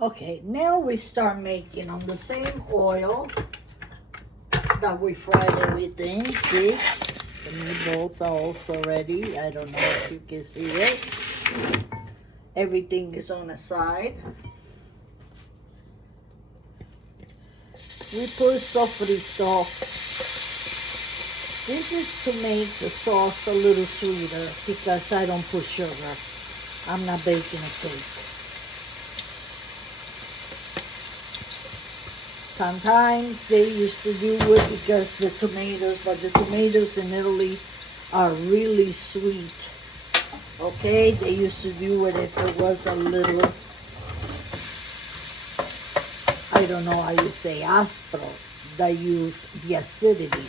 Okay, now we start making on the same oil that we fried everything. See, the meatballs are also ready. I don't know if you can see it. Everything is on the side. We put sofrito. This is to make the sauce a little sweeter because I don't put sugar. I'm not baking a cake. Sometimes they used to do it because the tomatoes, but the tomatoes in Italy are really sweet. Okay, they used to do it if it was a little, I don't know how you say, aspro, that use the acidity.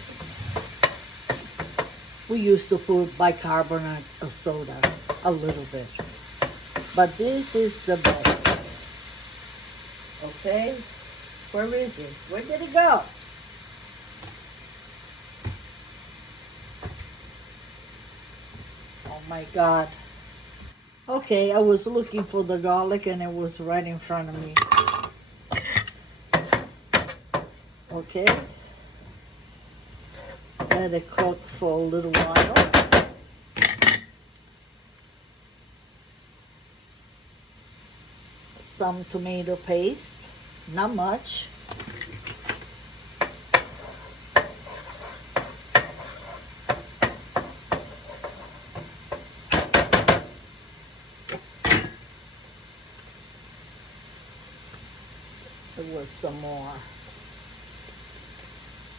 We used to put bicarbonate of soda, a little bit. But this is the best. Okay, where is it? Where did it go? Oh my God. Okay, I was looking for the garlic and it was right in front of me. Okay. Let it cook for a little while. Some tomato paste, not much. There was some more.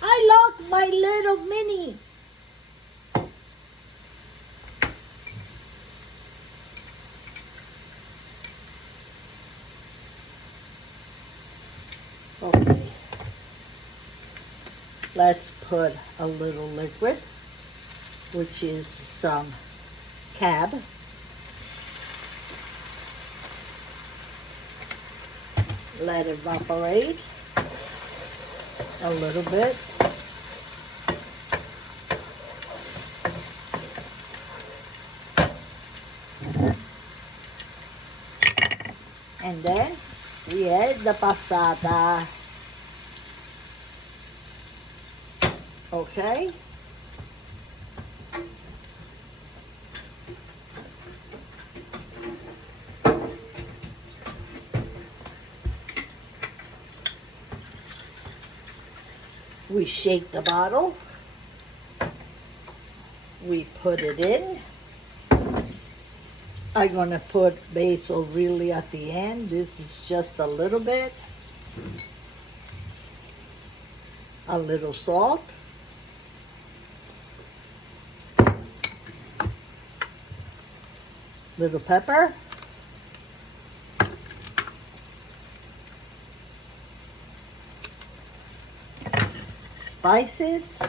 I lost my little mini. Okay. Let's put a little liquid, which is some cab. Let it evaporate a little bit. And then we add the passata. Okay? We shake the bottle. We put it in. I'm gonna put basil really at the end. This is just a little bit. A little salt. Little pepper. Spices.